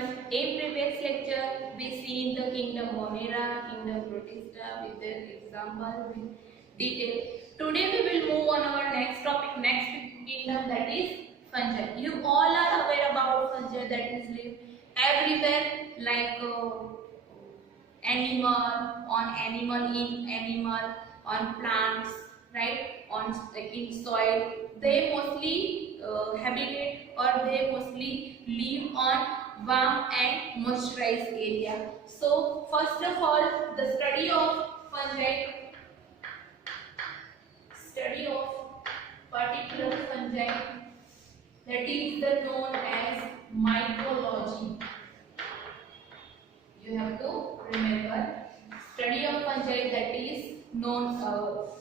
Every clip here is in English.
everyone. In previous lecture, we seen the kingdom Monera, kingdom Protista with their example with detail. Today we will move on our next topic, next kingdom, that is fungi. You all are aware about fungi that is live everywhere, like animal, in animal, on plants, right? On in soil. They mostly habitat, or they mostly live on warm and moisturized area. So first of all, the study of particular fungi, that is the known as mycology. You have to remember, study of fungi, that is known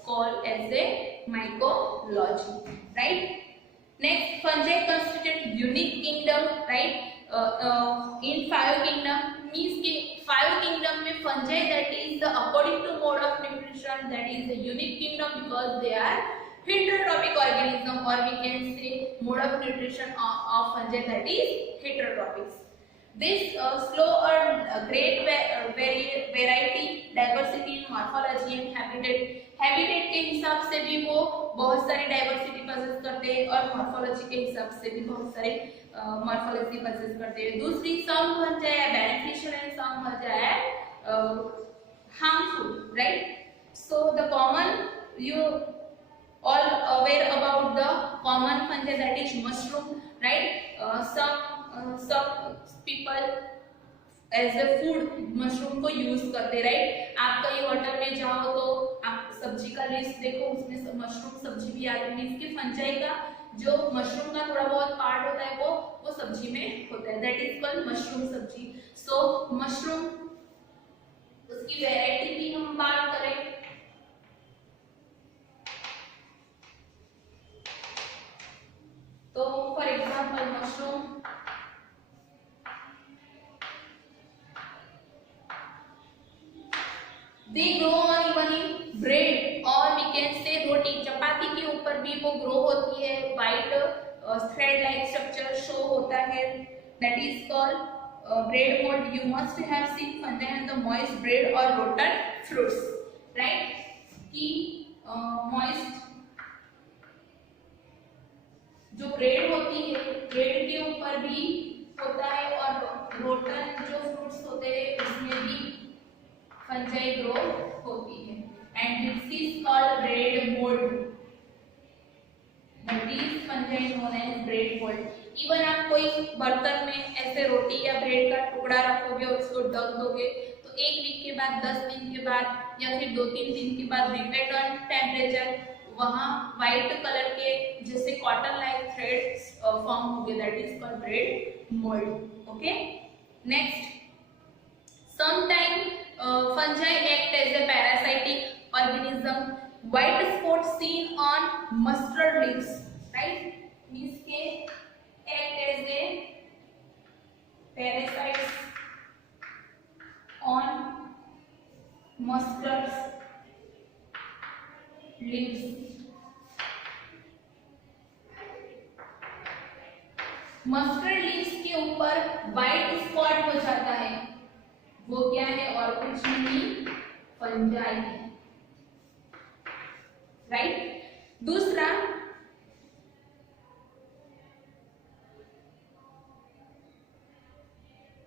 called as a mycology, right? Next, fungi constitute unique kingdom, right? In five kingdom, means कि five kingdom में fungi, that is the according to mode of nutrition, that is a unique kingdom because they are heterotrophic organism, or we can say mode of nutrition of fungi, that is heterotropics. This slow or great variety, diversity in morphology and habitat. Habitat के हिसाब से भी वो बहुत सारी diversity possess करते हैं, और मॉर्फोलॉजी के हिसाब से भी बहुत सारे मॉर्फोलॉजी पजेस करते हैं. दूसरी, सम फंजाई है बेनिफिशियल एंड सम फंजाई है harmful, right? So the common, you all aware about the common fungi, that is mushroom, right? Some people as a food mushroom को यूज करते, राइट? आप कहीं hotel में जाओ तो आप सब्जी का लिस्ट देखो, उसमें मशरूम सब्जी भी आती है. इसके फंजाई का जो मशरूम का थोड़ा बहुत पार्ट होता है वो सब्जी में होता है, दैट इज कॉल्ड मशरूम सब्जी. सो मशरूम, उसकी वैरायटी की हम बात करें तो for example mushroom they grow on even in bread, or we can say रोटी, चपाती के ऊपर भी वो ग्रो होती है. White thread like structure show होता है, that is called bread mold. You must have seen fungi and the moist bread or rotten fruits, right? कि moist जो ब्रेड होती है, ब्रेड के ऊपर भी होता है, और रोटन जो फ्रूट्स होते हैं उसमें भी फंजाई ग्रो होती है. And this is called bread mould, that is fungi known as bread mould. Even आप कोई बर्तन में ऐसे रोटी या ब्रेड का टुकड़ा रखोगे और उसको ढक दोगे तो एक वीक के बाद, 10 दिन के बाद, या फिर 2-3 दिन के बाद, डिपेंड ऑन टेम्परेचर, वहां व्हाइट कलर के जैसे कॉटन लाइक थ्रेड्स फॉर्म होंगे, that is called bread mould. Okay, next, sometime fungi act as a parasitic organism. White spots seen on mustard leaves, right? Means के act as a parasites on mustard leaves. Mustard leaves के ऊपर white spot हो जाता है, वो क्या है और कुछ नहीं, फंजाई है, राइट? दूसरा,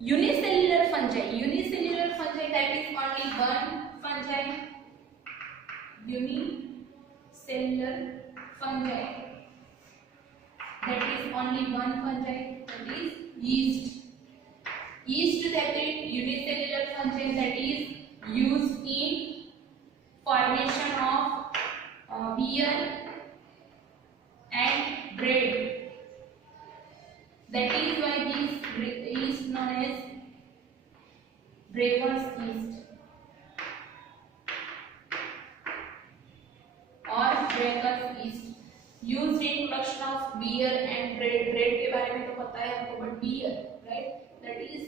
unicellular fungi. Unicellular fungi, that is only one fungi. Unicellular fungi, that is only one fungi, that is yeast. Yeast, that is unicellular fungi, that is used in formation of beer and bread. That is why this yeast known as brewer's yeast or baker's yeast. Used in production of beer and bread. Bread के बारे में तो पता है आपको, but beer, right? That is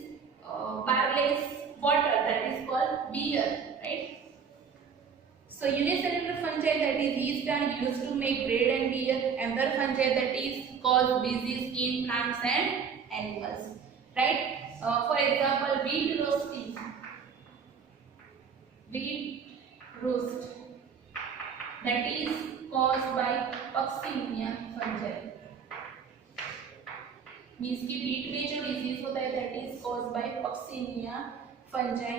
barley's water, that is called beer, right? So unicellular fungi, that is yeast, are used to make bread and beer. Another fungi that is cause disease in plants and animals, right? For example, wheat roasting, wheat roast, that is caused by Puccinia fungi. Means की wheat में जो disease होता है that is caused by Puccinia fungi,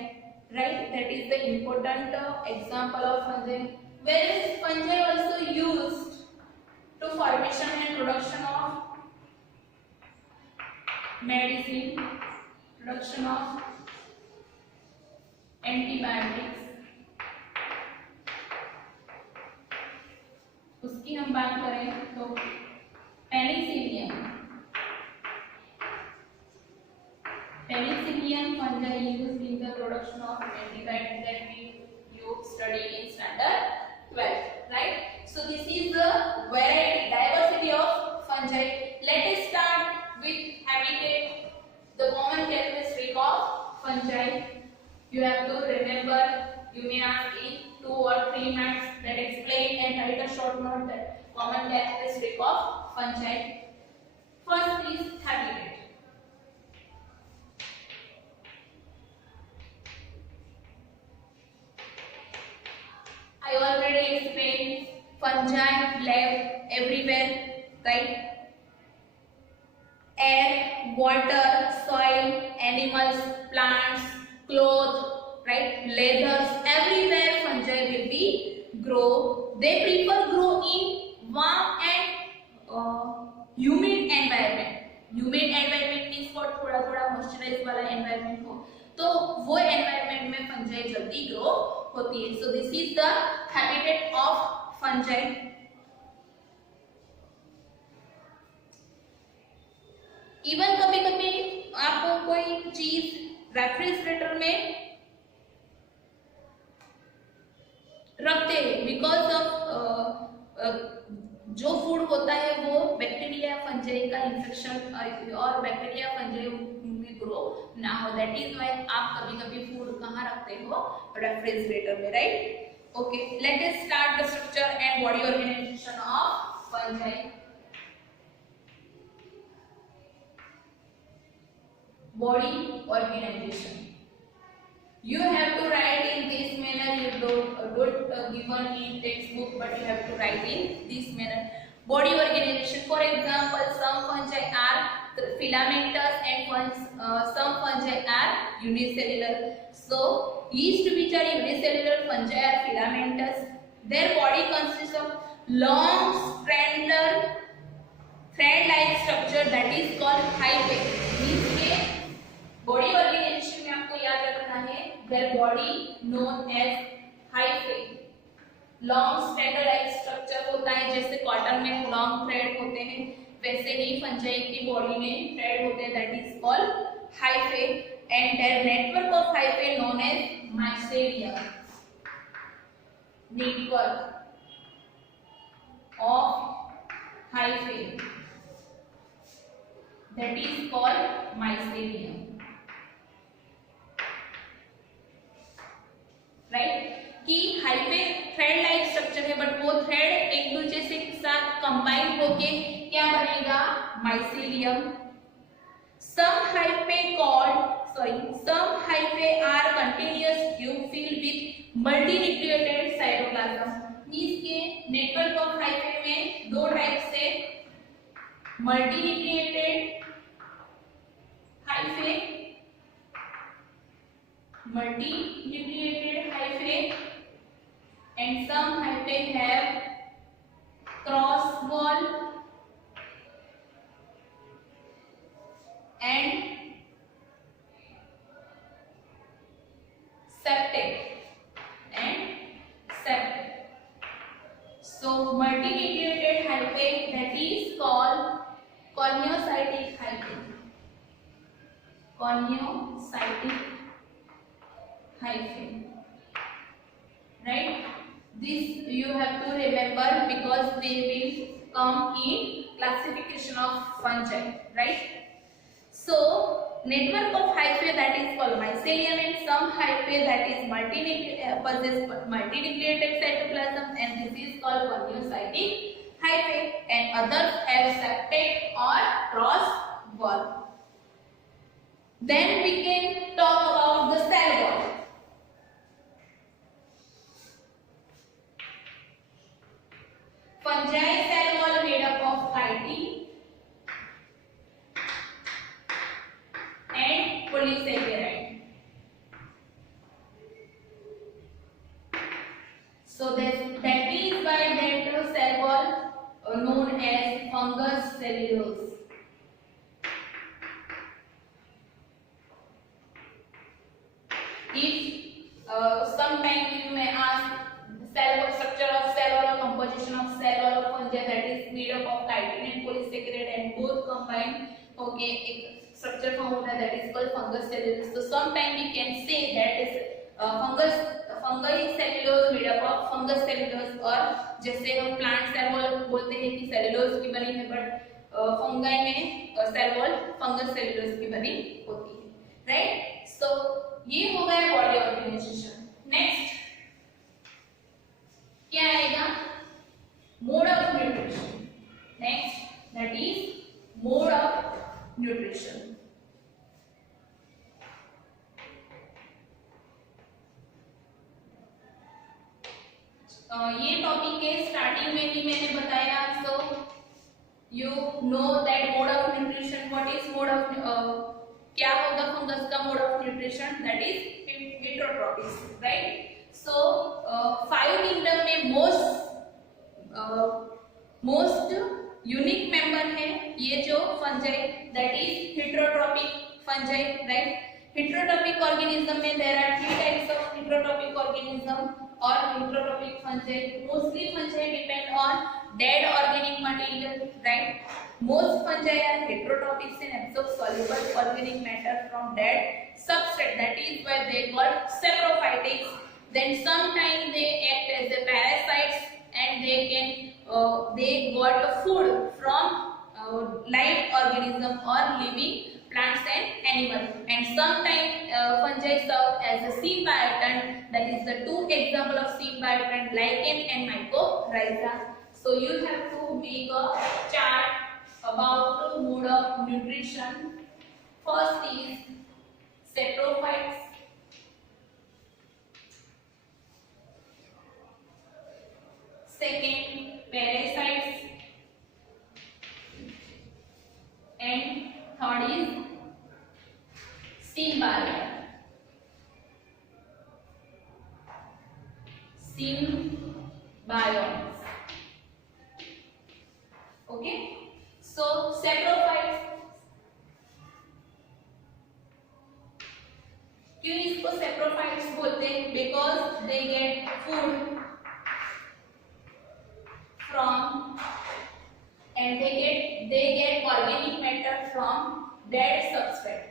right? That is the important example of fungi. Whereas fungi also used to formation and production of medicine, production of antibiotics. उसकी हम बात करें तो penicillium fungi used in the production of antibiotics that you studied in standard 12, right? So this is the variety, diversity of fungi. Let us start with habitat, the common characteristic of fungi. You have to remember, you may ask in 2 or 3 marks that explain and write a short note that common characteristic of fungi. First is habitat. I already explained fungi live everywhere, right? Air, water, soil, animals, plants, clothes, right? Leathers, everywhere fungi will be grow. They prefer grow in warm and humid environment. Humid environment means what? थोड़ा थोड़ा moisturized वाला environment हो, तो वो environment में fungi जल्दी grow होती है. So this is the habitat of fungi. Even कभी कभी आपको कोई चीज रेफ्रिजरेटर में रखते हैं बिकॉज ऑफ जो फूड होता है वो बैक्टीरिया फंजाई का इन्फेक्शन और बैक्टीरिया फंजाई में ग्रो ना हो, दैट इज व्हाई आप कभी कभी फूड कहाँ रखते हो? रेफ्रिजरेटर में, right? Okay, let us start the structure and body organisation of fungi. Body organization. You have to write in this manner. You don't given in textbook, but you have to write in this manner. Body organization. For example, some fungi are filamentous and some fungi are unicellular. So, yeast which are unicellular, fungi are filamentous. Their body consists of long, slender, thread-like structure that is called hyphae. Body organisation में आपको याद रखना है their body known as hyphae. Long strand like structure होता है, जैसे cotton में long thread होते हैं वैसे ही फंजाई की बॉडी में थ्रेड होते हैं, that is called hyphae and their network of hyphae known as mycelium. Network of hyphae that is called mycelium. Right? कि हाइफे थ्रेड लाइक स्ट्रक्चर है, बट वो थ्रेड एक दूसरे से साथ कंबाइन होके क्या बनेगा? Mycelium. some hyphae are continuous tube filled with multinucleated cytoplasm. Means के नेटवर्क ऑफ हाइफे में दो टाइप से multinucleated hyphae and some hyphae have cross wall and septate. So multinucleated hyphae, that is called corneocytic hyphae. Right? This you have to remember because they will come in classification of fungi, right? So network of hyphae, that is called mycelium, and some hyphae that is multinucleated cytoplasm, and this is called corneocytic hyphae, and others have septate or cross wall. Then we can talk about the cell wall. Fungi cell wall made up of chitin and polysaccharide. So that is why that cell wall known as fungus cellulose. If sometime you may ask cell wall structure of cell wall or composition of cell wall of fungi, that is made up of chitin and polysaccharide and both combined, okay, एक structure form होता है that is called fungus cellulose. So sometime we can say that is fungi cellulose made up of fungus cellulose, और जैसे हम plant cell wall बोलते हैं कि cellulose की बनी है, but fungi में cell wall fungus cellulose की बनी होती है, right? So ये हो गया body organization. Next क्या आएगा? Mode of nutrition. Next, that is mode of nutrition. ये टॉपिक के स्टार्टिंग में भी मैंने बताया. So you know that mode of nutrition. What is mode of क्या होगा फंगस का mode of nutrition? That is heterotropic, right? So 5 kingdom में मोस्ट यूनिक मेंबर है ये जो fungi, that is heterotropic fungi, right? Heterotropic organism में there are 3 types of heterotropic organism or heterotropic fungi. Mostly fungi depend on dead organic material, right? Most fungi are heterotropics and absorb soluble organic matter from dead substrate, that is why they called saprophytics. Then sometimes they act as a parasites and they got food from live organism or living plants and animals, and sometimes fungi serve as a symbiotant. That is the 2 example of symbiotant, lichen and mycorrhiza. So you have to make a chart about the mode of nutrition. First is saprophytes, second parasites, and third is symbiote. Symbionts. Okay, so saprophytes, क्यों इसको saprophytes बोलते हैं? Because they get food from and they get organic matter from dead substrate.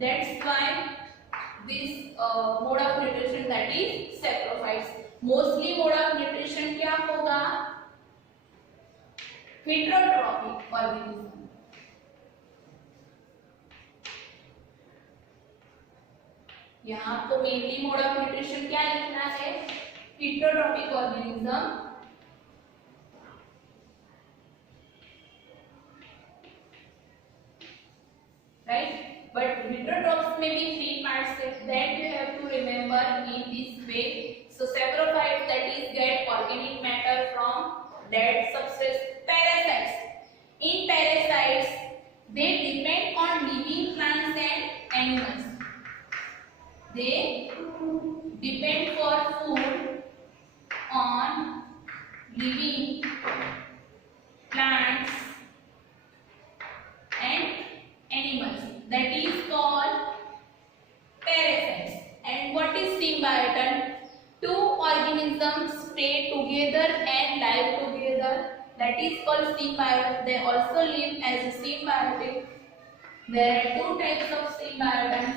That's why this mode of nutrition, that is saprophytes. Mostly mode of nutrition क्या होगा? Heterotropic organism. यहाँ आपको mainly mode of nutrition क्या लिखना है? Heterotrophic organism, right? But heterotrophs may be 3 parts, that you have to remember in this way. So saprophytes, that is get organic matter from dead substrate. Parasites, in parasites they depend on living plants and animals. They depend for food on living plants and animals, that is called parasites. And what is symbiotant? 2 organisms stay together and live together, that is called symbiote. They also live as a symbiotic. There are 2 types of symbiotants,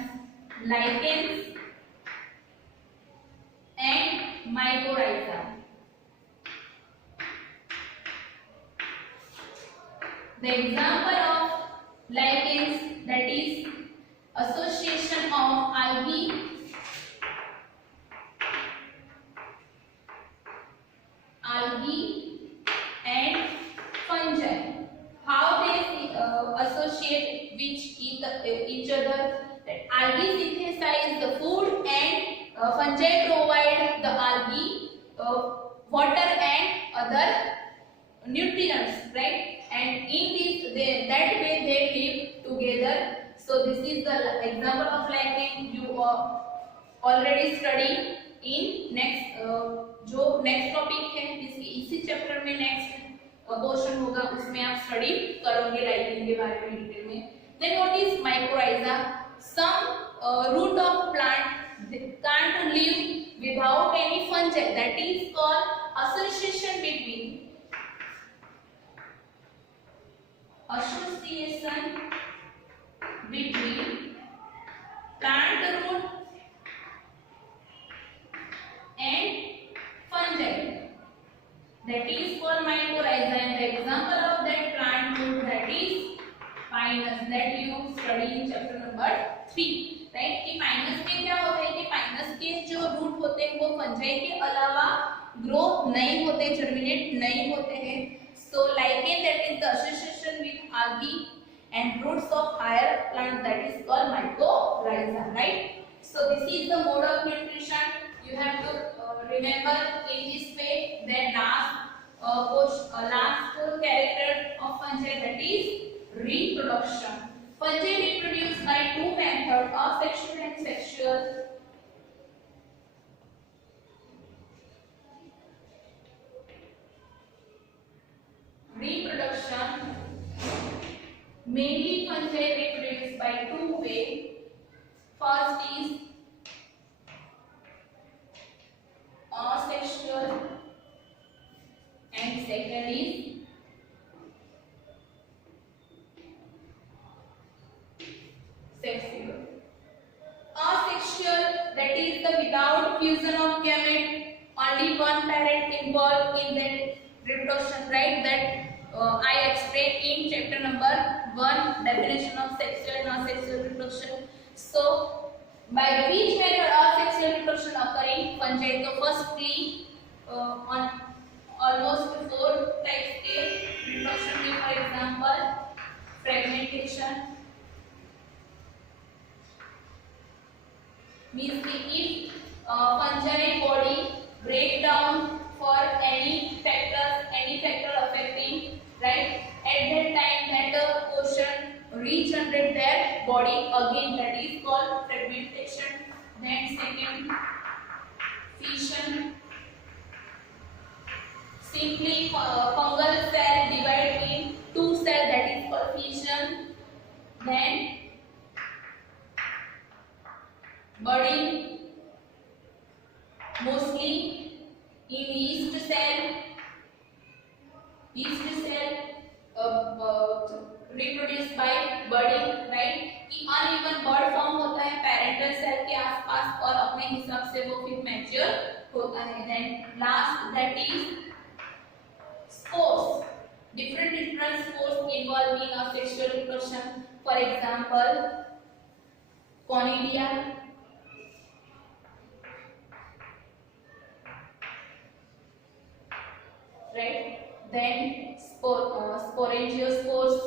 lichens and mycorrhiza. The example of lichens, that is association of algae and fungi. How they associate? algae synthesize the food and fungi provide the algae water and other nutrients, right? And in this that way they live together. So this is the example of lichen you already study in next जो next topic है इसी chapter में next question होगा उसमें आप study करोगे lichen के बारे में डिटेल में. Then what is mycorrhiza? Some root of plant can't live without any fungi, that is called association between plant root and fungi, that is called mycorrhiza. And the example of that plant root, that is pinus, that you study in chapter number 3, right? कि pinus के क्या होता है कि pinus के जो root होते हैं वो fungi के अलावा grow नहीं होते, germinate नहीं होते हैं. So lichen, that is the association with algae and roots of higher plants, that is called mycorrhiza, right? So this is the mode of nutrition. You have to remember in this way. Then last character of fungi, that is reproduction. Fungi reproduce by two methods, asexual and sexual. Reproduction, mainly fungi reproduce by two ways. First is asexual and second is sexual. Asexual, that is the without fusion of gamete, only one parent involved in that reproduction, right? That I explained in chapter number 1, definition of sexual and asexual reproduction. So by which method asexual reproduction occurring fungi? So firstly on almost 4 types के reproduction में, for example fragmentation, means if fungi body break down for any factor affecting, right, at that time that portion regenerate their body again, that is called fragmentation. Then second, fission, simply fungal cell divide in two cells, that is called fission. Then budding, mostly in yeast cell reproduced by budding, right? कि uneven bud form होता है parental cell के आसपास और अपने हिसाब से वो फिर mature होता है. Then last, that is spores, different spores involved in asexual reproduction. For example, conidia, right? Then sporangiospores,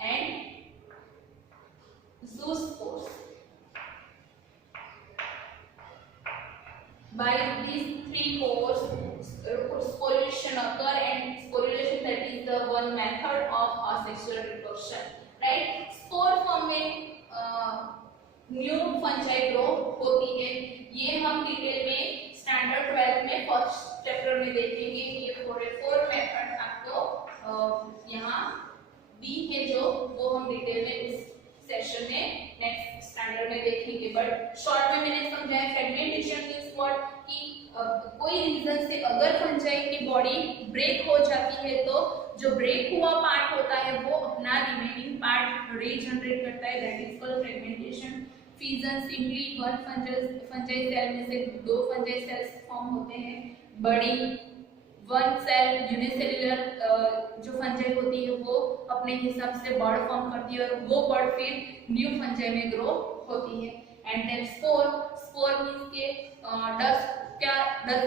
and zoospores. By these three pores, sporulation occur, and sporulation, that is the one method of asexual reproduction, right? Spore form में new fungi grow होती है. ये हम detail में standard 12 में first chapter में देखेंगे. ये 4 मेथड आपको यहाँ दी है जो वो हम डिटेल में इस सेशन में नेक्स्ट स्टैंडर्ड में देखेंगे. बट शॉर्ट में मैंने समझाया फ्रेगमेंटेशन मींस व्हाट, कि कोई रीजन से अगर फंजाई की बॉडी ब्रेक हो जाती है तो जो ब्रेक हुआ पार्ट होता है वो अपना रिमेनिंग पार्ट रीजनरेट करता है, that is called fragmentation. Fusion, simply one fungi cell में से दो फंजाई सेल्स फॉर्म होते हैं. बड़ी वन सेल यूनिसेलुलर जो फंजाई होती है वो अपने हिसाब से बर्ड फॉर्म करती है और वो बर्ड फिर न्यू फंजाई में ग्रो होती है. एंड देन स्पोर मींस के डस्ट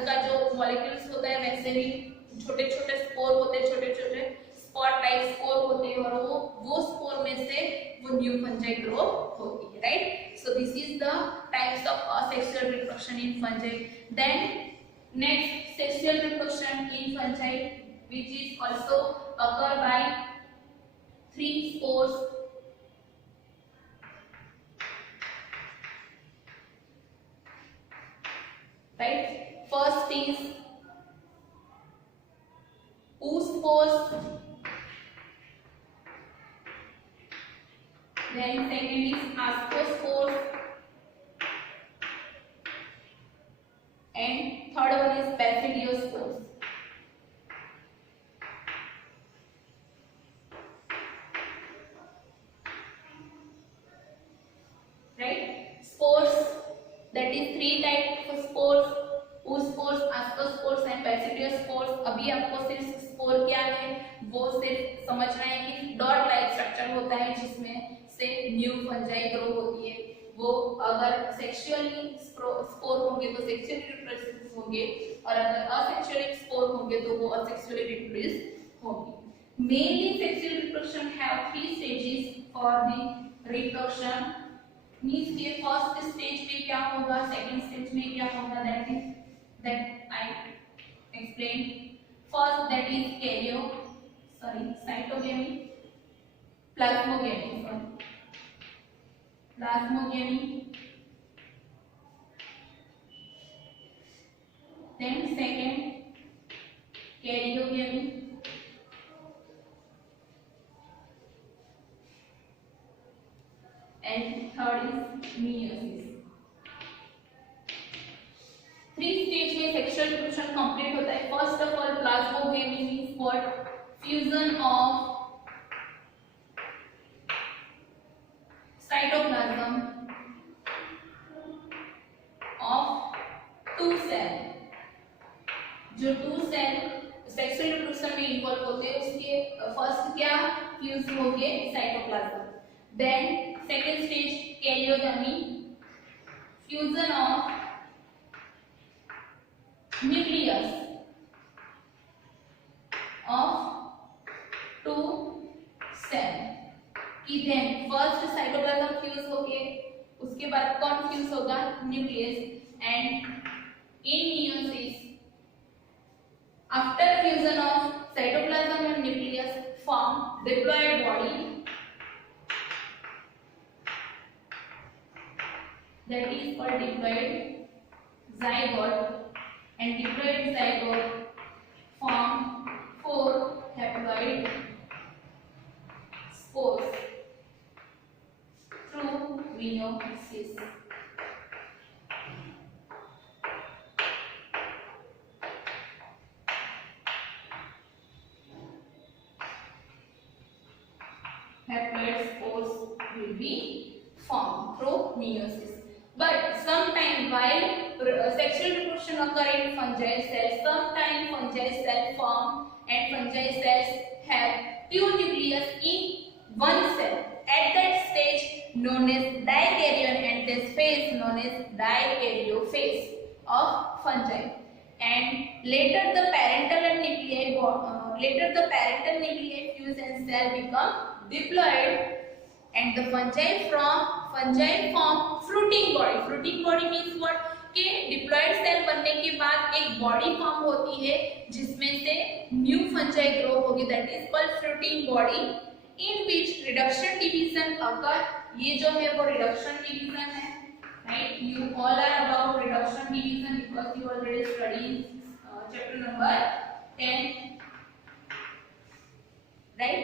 का जो मॉलिक्यूल्स होता है वैसे ही छोटे छोटे स्पोर होते हैं, छोटे छोटे स्पॉट टाइप स्पोर होते हैं, और वो स्पोर में से वो न्यू फंजाई ग्रो होती है, right. So this is the types of asexual reproduction in fungi. Then next, sexual reproduction in fungi, which is also occur by 3 spores, right. First is oospores, then second is ascospores, and third one is basidiospores. Right? Spores, that is 3 types of spores, oospores, ascospores and basidiospores. अभी आपको सिर्फ spore क्या है वो सिर्फ समझना है कि डॉट लाइक स्ट्रक्चर होता है जिसमें से न्यू फंजाई ग्रो होती है। वो अगर सेक्सुअली स्पोर होंगे तो सेक्सुअली रिप्रोड्यूस होंगे, और अगर असेक्सुअली स्पोर होंगे तो वो असेक्सुअली रिप्रोड्यूस होंगे। Mainly sexual reproduction have 3 stages for the reproduction. Means के फर्स्ट स्टेज में क्या होगा, सेकंड स्टेज में क्या होगा, that I explain. First that is cytogamy, plasmogamy, then second karyogamy, and third is meiosis. 3 stage में sexual reproduction complete होता है। First of all plasmogamy means what, fusion of cytoplasm of 2 cell। जो 2 cell sexual reproduction में involve होते हैं उसके first क्या fuse हो गए cytoplasm. Then second stage karyogamy, fusion of nucleus of 2 cell की। देन फर्स्ट साइटोप्लाज्म फ्यूज हो गए, उसके बाद कौन फ्यूज होगा, nucleus. And in meiosis after fusion of cytoplasm and nucleus form diploid body, that is called diploid zygote, and diploid zygote form 4 haploid spores through meiosis. Haploid spores will be formed through meiosis. But sometime while sexual reproduction occur in fungi cells, sometime fungi cell form and fungi cells have 2 nucleus in one cell. At that stage known as dikaryon, and this phase known as dikaryophase of fungi. And later the parental nuclei fuse and cell become diploid, and the fungi form fruiting body. Fruiting body means what, कि diploid cell बनने के बाद एक body form होती है जिसमें से new fungi grow होगी, that is called fruiting body, in which reduction division occur. ये जो है वो रिडक्शन डिवीजन है, right. You all are about reduction division because you already study chapter number 10, right.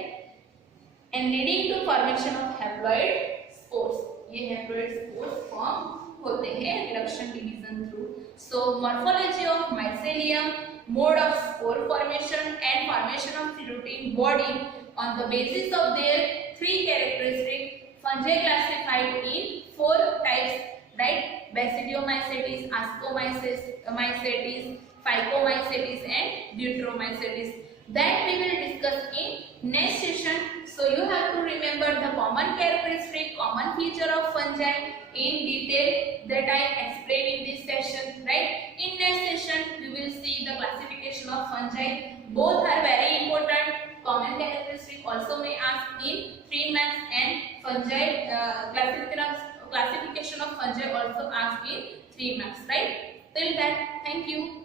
and leading to formation of haploid spores. ये haploid spores form होते हैं reduction division through. So morphology of mycelium, mode of spore formation and formation of fruiting body on the basis of their 3 characteristics. Fungi classified in 4 types, right? Basidiomycetes, Ascomycetes, Phycomycetes and Deuteromycetes. That we will discuss in next session. So you have to remember the common characteristic, common feature of fungi in detail that I explained in this session, right? In next session we will see the classification of fungi. Both are very important. Common characteristic also may ask in 3 marks, and fungi classification of fungi also asked in 3 marks, right? Till that, thank you.